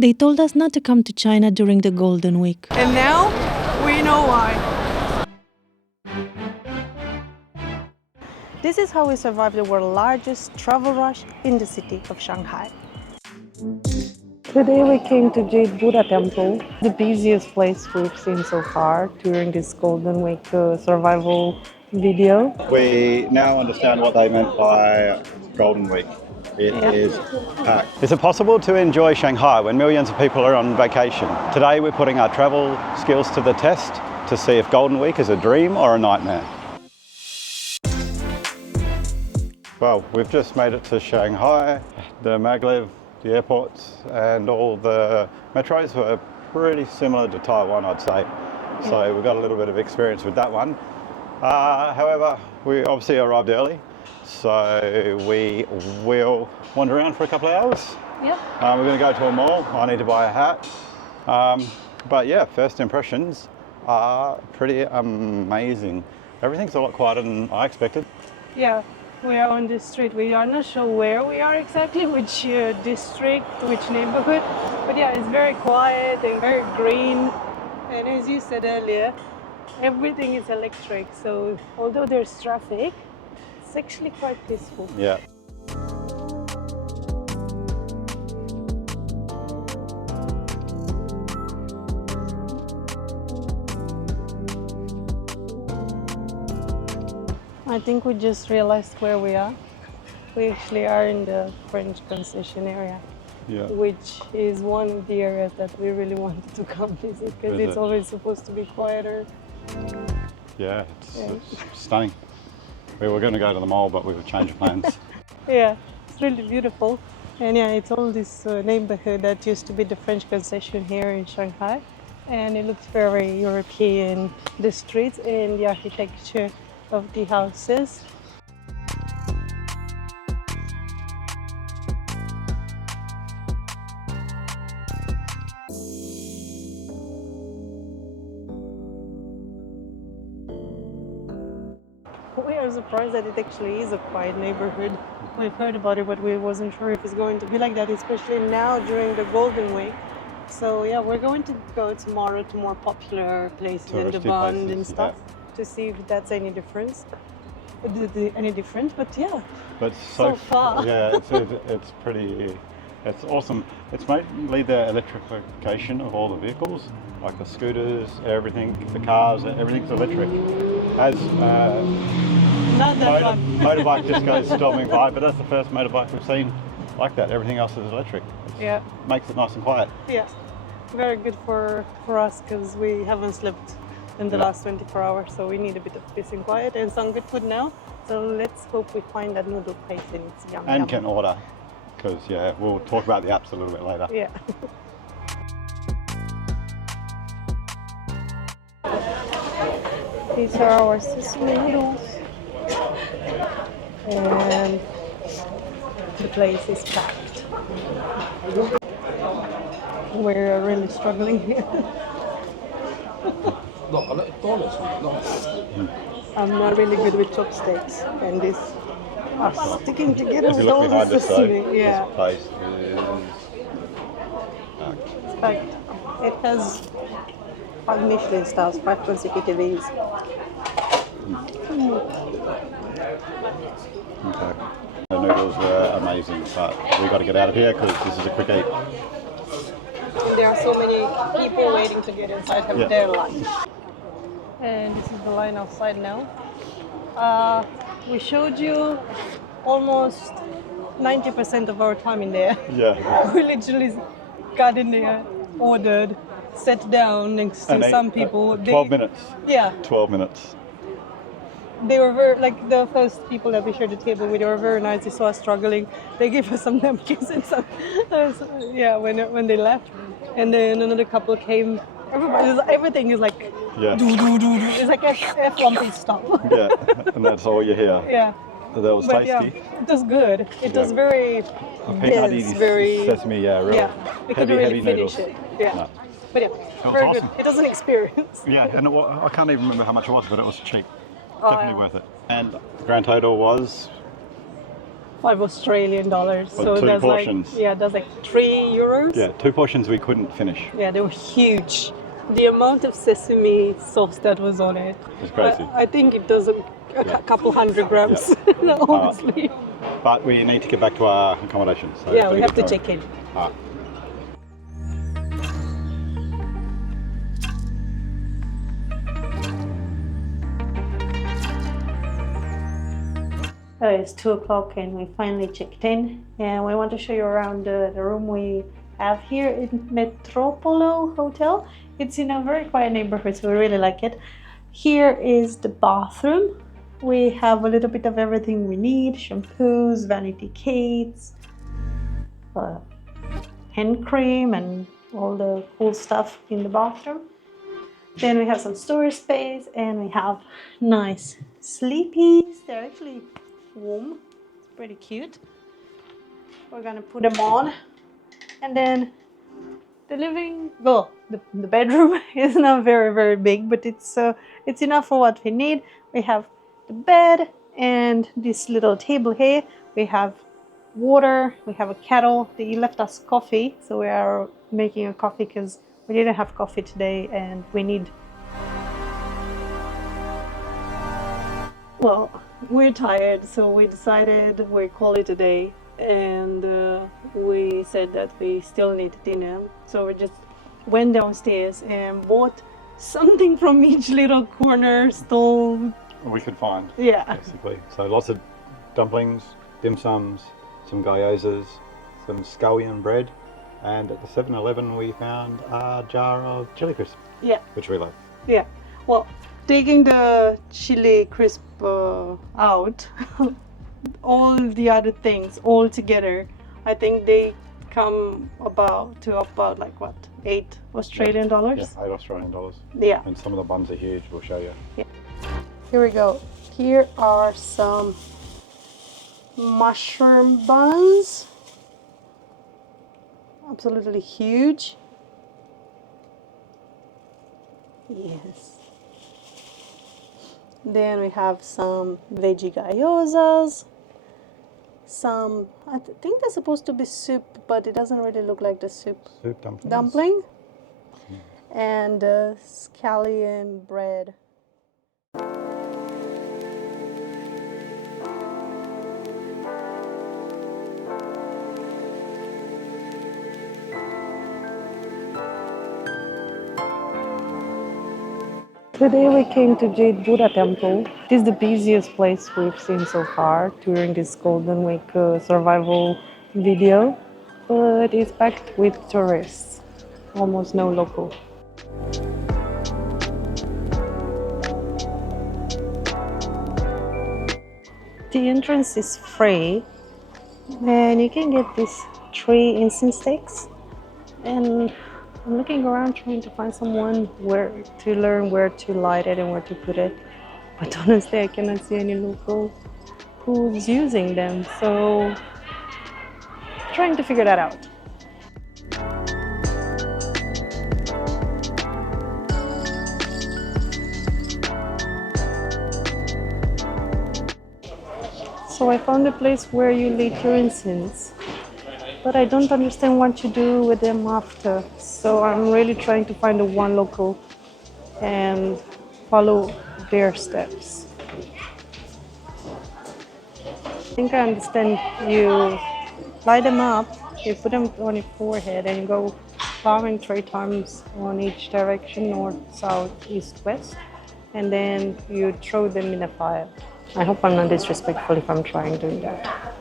They told us not to come to China during the Golden Week. And now we know why. This is how we survived the world's largest travel rush in the city of Shanghai. Today we came to Jade Buddha Temple, the busiest place we've seen so far during this Golden Week survival video. We now understand what they meant by Golden Week. It is packed. Is it possible to enjoy Shanghai when millions of people are on vacation? Today we're putting our travel skills to the test to see if Golden Week is a dream or a nightmare. Well, we've just made it to Shanghai. The maglev, the airports and all the metros were pretty similar to Taiwan, I'd say. So we've got a little bit of experience with that one. However, we obviously arrived early, so we will wander around for a couple of hours. Yep. We're going to go to a mall. I need to buy a hat. But yeah, first impressions are pretty amazing. Everything's a lot quieter than I expected. Yeah, we are on this street. We are not sure where we are exactly, which district, which neighborhood. But yeah, it's very quiet and very green. And as you said earlier, everything is electric. So although there's traffic, it's actually quite peaceful. Yeah. I think we just realized where we are. We actually are in the French Concession area, which is one of the areas that we really wanted to come visit because it's always supposed to be quieter. Yeah, it's stunning. We were going to go to the mall, but we've changed plans. Yeah, it's really beautiful. And yeah, it's all this neighborhood that used to be the French Concession here in Shanghai. And it looks very European, the streets and the architecture of the houses. We are surprised that it actually is a quiet neighborhood. We've heard about it, but we wasn't sure if it's going to be like that, especially now during the Golden Week. So yeah, we're going to go tomorrow to more popular places in the Bund and stuff to see if that's any difference. Any different, but yeah. But so far, yeah, it's pretty. It's awesome. It's mainly the electrification of all the vehicles, like the scooters, everything, the cars, everything's electric. As motorbike just goes storming by, but that's the first motorbike we've seen like that. Everything else is electric. Yeah. Makes it nice and quiet. Yeah. Very good for us because we haven't slept in the last 24 hours, so we need a bit of peace and quiet and some good food now. So let's hope we find that noodle place and it's yum. And can order, because we'll talk about the apps a little bit later. Yeah. These are our Sesame noodles. And the place is packed. We're really struggling here. I'm not really good with chopsticks, and these are sticking together with all the sesame. Yeah. This place is It's packed. It has 5 Michelin stars, 5 consecutive A's. Okay. The noodles were amazing, but we got to get out of here because this is a quick eat. There are so many people waiting to get inside have their lunch. And this is the line outside now. We showed you almost 90% of our time in there. Yeah. We literally got in there, ordered, sat down next to some people. 12 minutes. Yeah. 12 minutes. They were very, like the first people that we shared the table with, they were very nice. They saw us struggling. They gave us some napkins and some, when they left. And then another couple came. Everything is like, it's like F1 stop. Yeah, and that's all you hear. Yeah. So that was tasty. Yeah, it was good. It was very dense, very sesame, real heavy noodles. It. Yeah. No. But yeah, very awesome. good. It was an experience. Yeah, and I can't even remember how much it was, but it was cheap. Definitely worth it. And the grand total was 5 Australian dollars. For So two that's portions. like, yeah, that's like 3 euros. Yeah, 2 portions we couldn't finish. Yeah, they were huge. The amount of sesame sauce that was on it. It's crazy. I think it does a couple hundred grams, honestly. But we need to get back to our accommodation. So Yeah, we have to check in. Alright. It's 2 o'clock and we finally checked in, and we want to show you around the room we have here in Metropolo Hotel. It's in a very quiet neighborhood, so we really like it. Here is the bathroom. We have a little bit of everything we need: shampoos, vanity cakes, hand cream, and all the cool stuff in the bathroom. Then we have some storage space, and we have nice sleepies. They're actually warm. It's pretty cute. We're gonna put them on, and then the bedroom is not very big, but it's enough for what we need. We have the bed and this little table here. We have water, we have a kettle. They left us coffee, so we are making a coffee because we didn't have coffee today, and we need. Well, we're tired, so we decided we call it a day, and we said that we still need dinner, so we just went downstairs and bought something from each little corner stall We could find. Yeah. Basically. So lots of dumplings, dim sums, some gyozas, some scallion bread, and at the 7-Eleven we found a jar of chili crisp. Yeah. Which we love. Yeah. Well, taking the chili crisp out, all the other things all together, I think they come about like what, 8 Australian dollars? Yeah, 8 Australian dollars. Yeah. And some of the buns are huge, we'll show you. Yeah. Here we go. Here are some mushroom buns. Absolutely huge. Yes. Then we have some veggie gyozas. Some, I think they're supposed to be soup, but it doesn't really look like the soup. Soup dumplings. Dumpling. And scallion bread. Today we came to Jade Buddha Temple. It is the busiest place we've seen so far during this Golden Week survival video, but it's packed with tourists, almost no local. The entrance is free, and you can get these 3 incense sticks, and I'm looking around trying to find someone to learn where to light it and where to put it, but honestly I cannot see any local who's using them, so trying to figure that out. So I found a place where you light your incense, but I don't understand what to do with them after. So I'm really trying to find the one local and follow their steps. I think I understand. You light them up, you put them on your forehead, and you go bowing 3 times on each direction, north, south, east, west, and then you throw them in the fire. I hope I'm not disrespectful if I'm trying doing that.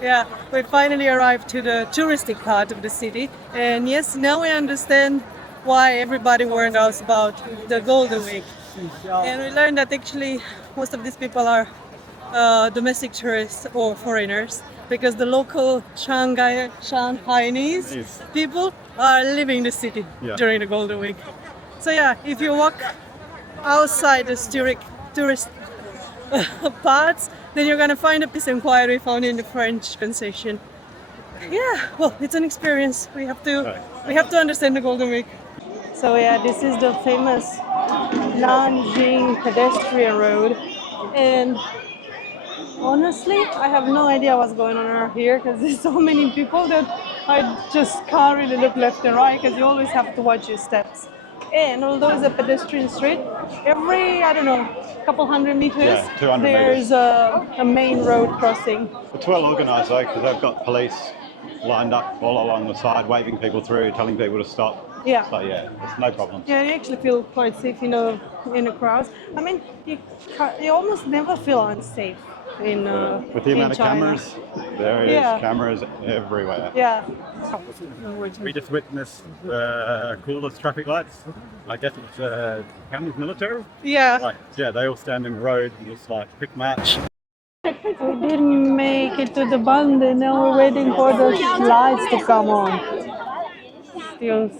Yeah, we finally arrived to the touristic part of the city, and yes, now we understand why everybody warned us about the Golden Week. And we learned that actually most of these people are domestic tourists or foreigners, because the local Shanghainese people are living the city during the Golden Week. So yeah, if you walk outside the tourist But then you're gonna find a peace and quiet we found in the French Concession. Yeah, well, it's an experience. We have to understand the Golden Week. So yeah, this is the famous Nanjing pedestrian road, and honestly, I have no idea what's going on around here because there's so many people that I just can't really look left and right because you always have to watch your steps. And although it's a pedestrian street, every, I don't know, couple hundred meters, Yeah, 200 there's a main road crossing. It's well organised though, because they've got police lined up all along the side, waving people through, telling people to stop. Yeah. So yeah, it's no problem. Yeah, you actually feel quite safe, in the crowds. I mean, you almost never feel unsafe in With the in amount of China. cameras, there is cameras everywhere. Yeah. We just witnessed the coolest traffic lights. I guess it's Chinese military. Yeah. Like, yeah, they all stand in the road, just like quick march. We didn't make it to the Bund, and now we're waiting for the lights to come on. Still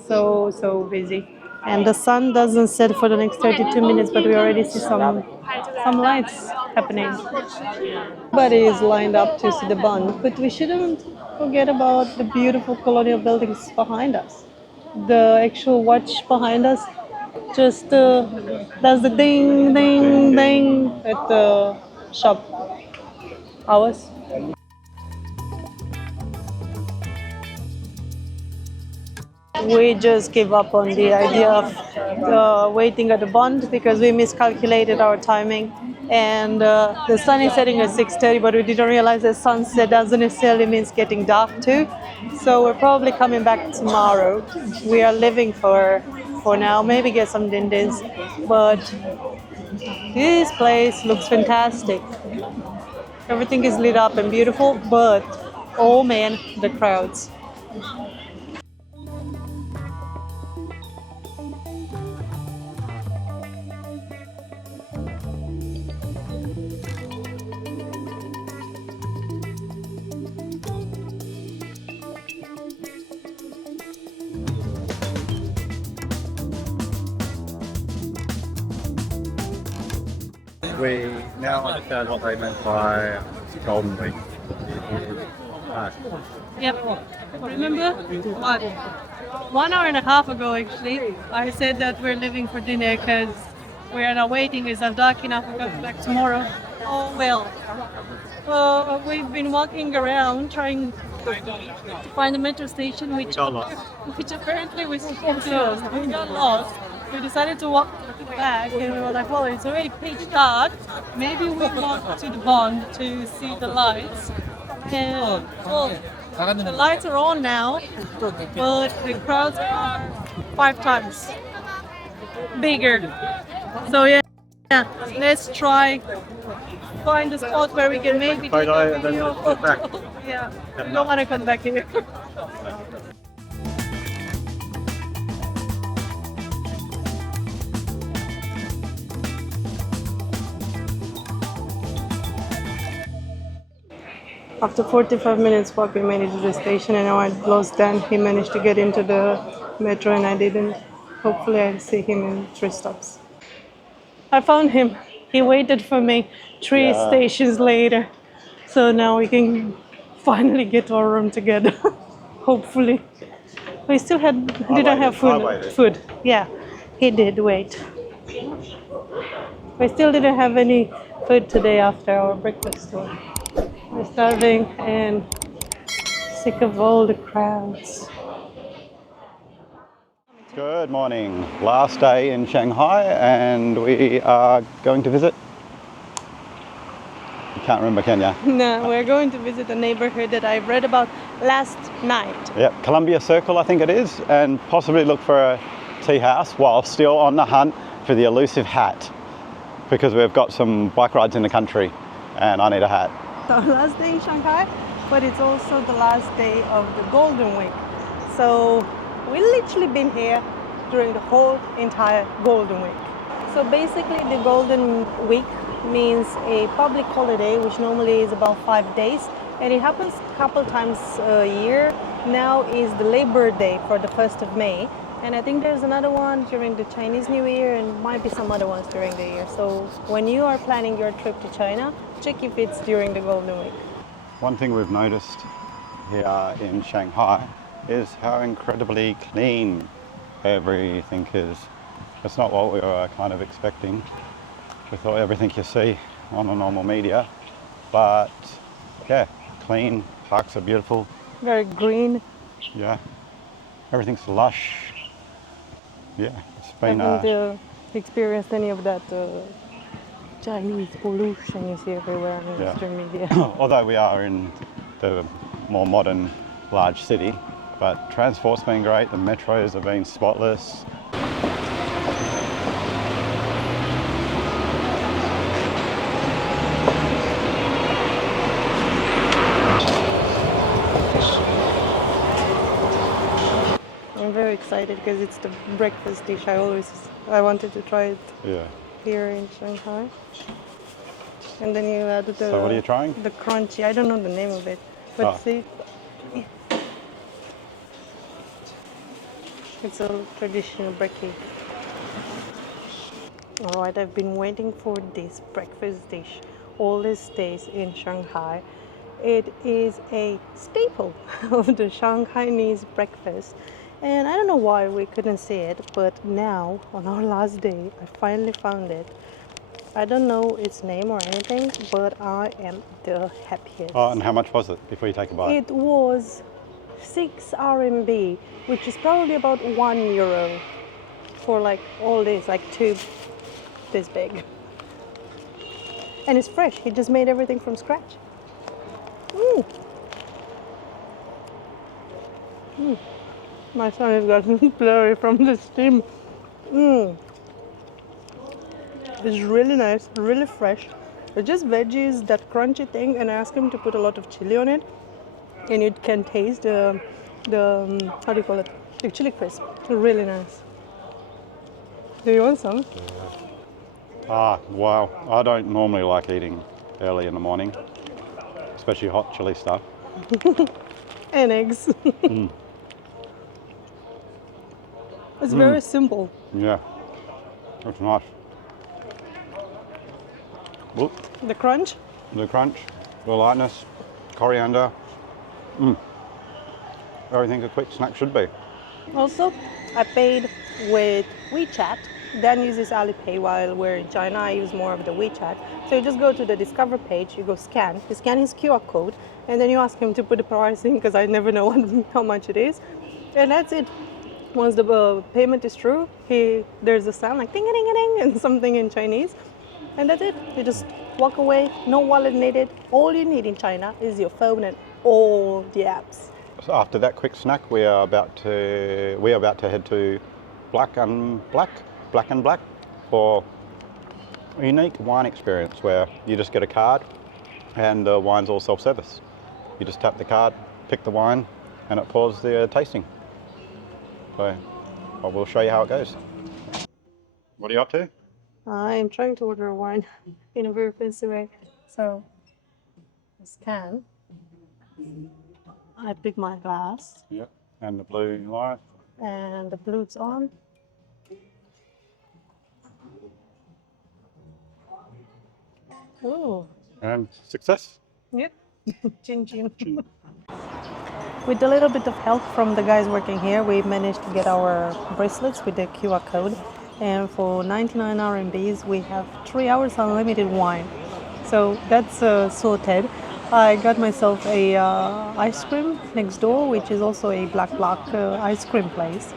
so busy. And the sun doesn't set for the next 32 minutes, but we already see some lights happening. Everybody is lined up to see the Bund, but we shouldn't forget about the beautiful colonial buildings behind us. The actual watch behind us just does the ding, ding, ding at the shop hours. We just gave up on the idea of waiting at the Bund because we miscalculated our timing, and the sun is setting at 6:30, but we didn't realize that sunset doesn't necessarily mean getting dark too. So we're probably coming back tomorrow. We are leaving for now, maybe get some din-dins, but this place looks fantastic. Everything is lit up and beautiful, but oh man, the crowds. We now understand what they meant by Golden Week. Yep. Remember what? 1 hour and a half ago, actually, I said that we're leaving for dinner because we are not waiting. It's not dark enough. We'll go back tomorrow. Oh well. We've been walking around trying to find the metro station, which apparently was closed. We got lost. We decided to walk back, and we were like, well, it's already pitch dark. Maybe we'll walk to the Bund to see the lights. And well, the lights are on now, but the crowds are 5 times bigger. So yeah, let's try find a spot where we can maybe take a video. Yeah, we don't want to come back here. After 45 minutes walk, we made it to the station, and I lost Dan. He managed to get into the metro and I didn't. Hopefully I'll see him in 3 stops. I found him. He waited for me 3 stations later. So now we can finally get to our room together. Hopefully. We still didn't have food. Yeah, he did wait. We still didn't have any food today after our breakfast tour. We're starving and sick of all the crowds. Good morning. Last day in Shanghai, and we are going to visit. You can't remember, can you? No, we're going to visit a neighborhood that I read about last night. Yep, Colombia Circle, I think it is, and possibly look for a tea house while still on the hunt for the elusive hat, because we've got some bike rides in the country, and I need a hat. Our last day in Shanghai, but it's also the last day of the Golden Week. So we've literally been here during the whole entire Golden Week. So basically the Golden Week means a public holiday, which normally is about 5 days, and it happens a couple times a year. Now is the Labor Day for the 1st of May. And I think there's another one during the Chinese New Year and might be some other ones during the year. So when you are planning your trip to China, check if it's during the Golden Week. One thing we've noticed here in Shanghai is how incredibly clean everything is. It's not what we were kind of expecting. We thought everything you see on the normal media, but yeah, clean, parks are beautiful. Very green. Yeah, everything's lush. Yeah, it's been Haven't experienced any of that Chinese pollution you see everywhere on Yeah. Western media. although we are in the more modern large city, but transport's been great, the metros have been spotless. I'm very excited because it's the breakfast dish. I wanted to try it Yeah. here in Shanghai. And then you add the So what are you trying? the crunchy. I don't know the name of it, but Oh. see, it's a traditional brekkie. All right, I've been waiting for this breakfast dish all these days in Shanghai. It is a staple of the Shanghainese breakfast. And I don't know why we couldn't see it, but now, on our last day, I finally found it. I don't know its name or anything, but I am the happiest. Oh, and how much was it before you take a bite? It was 6 RMB, which is probably about €1 for like all this, like two this big. And it's fresh. He just made everything from scratch. My son has gotten blurry from the steam. It's really nice, really fresh. It's just veggies, that crunchy thing, and I asked him to put a lot of chili on it, and you can taste the how do you call it? The chili crisp. Really nice. Do you want some? Ah, wow. I don't normally like eating early in the morning, especially hot chili stuff. And eggs. It's very simple. Yeah, it's nice. Whoop, The crunch. the crunch, the lightness, coriander. Everything a quick snack should be. Also, I paid with WeChat. Dan uses Alipay while we're in China. I use more of the WeChat. So you just go to the Discover page, you go scan, you scan his QR code, and then you ask him to put the price in because I never know how much it is. And that's it. Once the payment is through, there's a sound like ding ding ding and something in Chinese. And that's it. You just walk away, no wallet needed. All you need in China is your phone and all the apps. So after that quick snack, we are about to head to Blac Black for a unique wine experience where you just get a card and the wine's all self-service. You just tap the card, pick the wine, and it pours the tasting. So I will show you how it goes. What are you up to? I'm trying to order a wine in a very fancy way. So I scan. I pick my glass Yep. And the blue light. and the blue's on. Oh, And success. yep. Chin chin. With a little bit of help from the guys working here, we managed to get our bracelets with the QR code. And for 99 RMBs, we have 3 hours unlimited wine. So that's sorted. I got myself a ice cream next door, which is also a Blac Black ice cream place.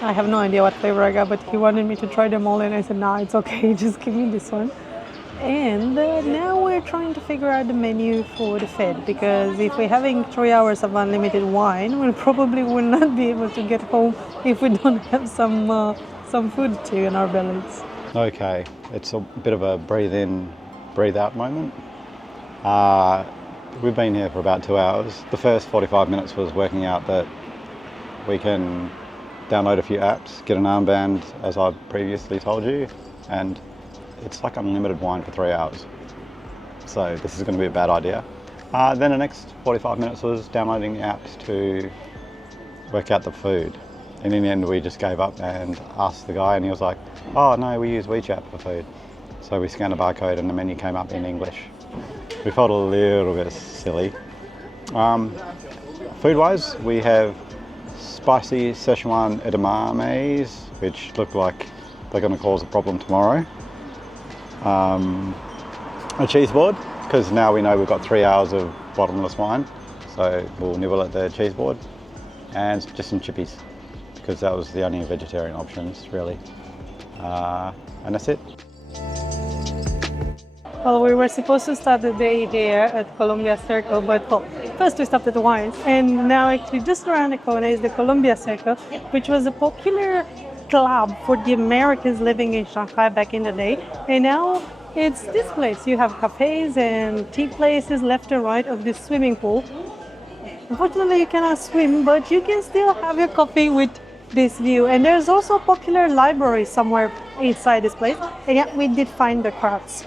I have no idea what flavor I got, but he wanted me to try them all, and I said, nah, it's okay, just give me this one. And now we're trying to figure out the menu for the Fed, because if we're having 3 hours of unlimited wine, we probably will not be able to get home if we don't have some food too in our bellies. Okay, it's a bit of a breathe in, breathe out moment. We've been here for about 2 hours. The first 45 minutes was working out that we can download a few apps, get an armband, as I previously told you, and it's like unlimited wine for 3 hours. So this is going to be a bad idea. Then the next 45 minutes was downloading the apps to work out the food. And in the end, we just gave up and asked the guy, and he was like, "Oh no, we use WeChat for food." So we scanned a barcode, and the menu came up in English. We felt a little bit silly. Food-wise, we have spicy Szechuan edamames, which look like they're going to cause a problem tomorrow. A cheese board, because now we know we've got 3 hours of bottomless wine, so we'll nibble at the cheese board, and just some chippies, because that was the only vegetarian options really. And that's it. Well, we were supposed to start the day here at Colombia Circle, but well, first we stopped at the wines, and now actually just around the corner is the Colombia Circle, which was a popular club for the Americans living in Shanghai back in the day. And now it's this place. You have cafes and tea places left and right of this swimming pool. Unfortunately, you cannot swim, but you can still have your coffee with this view. And there's also a popular library somewhere inside this place. And yeah, we did find the crowds.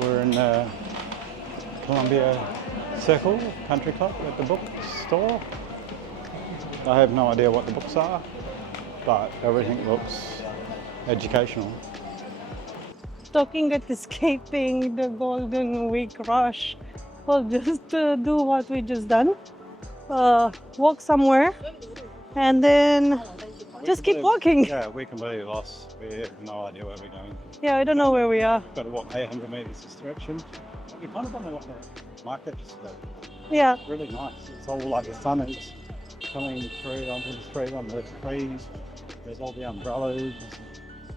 We're in the Colombia Circle Country Club at the bookstore. I have no idea what the books are, but everything looks educational. Talking at escaping the Golden Week rush. Well, just do what we just done. Walk somewhere and then just keep walking. Yeah, we're completely lost. We have no idea where we're going. Yeah, I don't know where we are. Got to walk 800 metres this direction. We kind of don't know what the market's like. Yeah. Really nice. It's all like the sun is coming through onto the street, on the trees. There's all the umbrellas.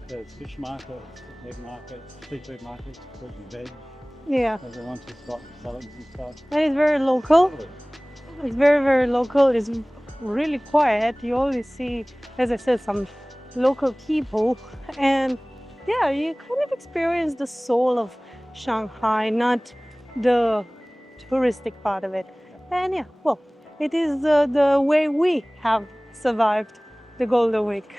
There's fish markets, egg markets, seafood markets, fruit and veg. Yeah. Everyone's just got salads and stuff. And it's very local. It's very, very local. It's really quiet. You always see, as I said, some local people. And yeah, you kind of experience the soul of Shanghai, not the touristic part of it. And yeah, well, it is the way we have survived the Golden Week.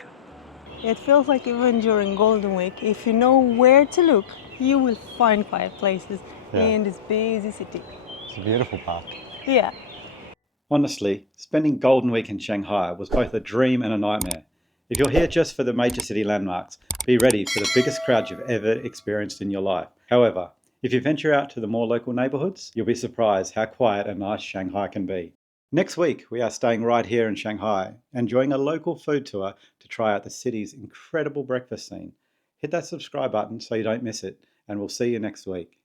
It feels like even during Golden Week, if you know where to look, you will find quiet places in this busy city. It's a beautiful park. Yeah. Honestly, spending Golden Week in Shanghai was both a dream and a nightmare. If you're here just for the major city landmarks, be ready for the biggest crowd you've ever experienced in your life. However, if you venture out to the more local neighbourhoods, you'll be surprised how quiet and nice Shanghai can be. Next week, we are staying right here in Shanghai, enjoying a local food tour to try out the city's incredible breakfast scene. Hit that subscribe button so you don't miss it, and we'll see you next week.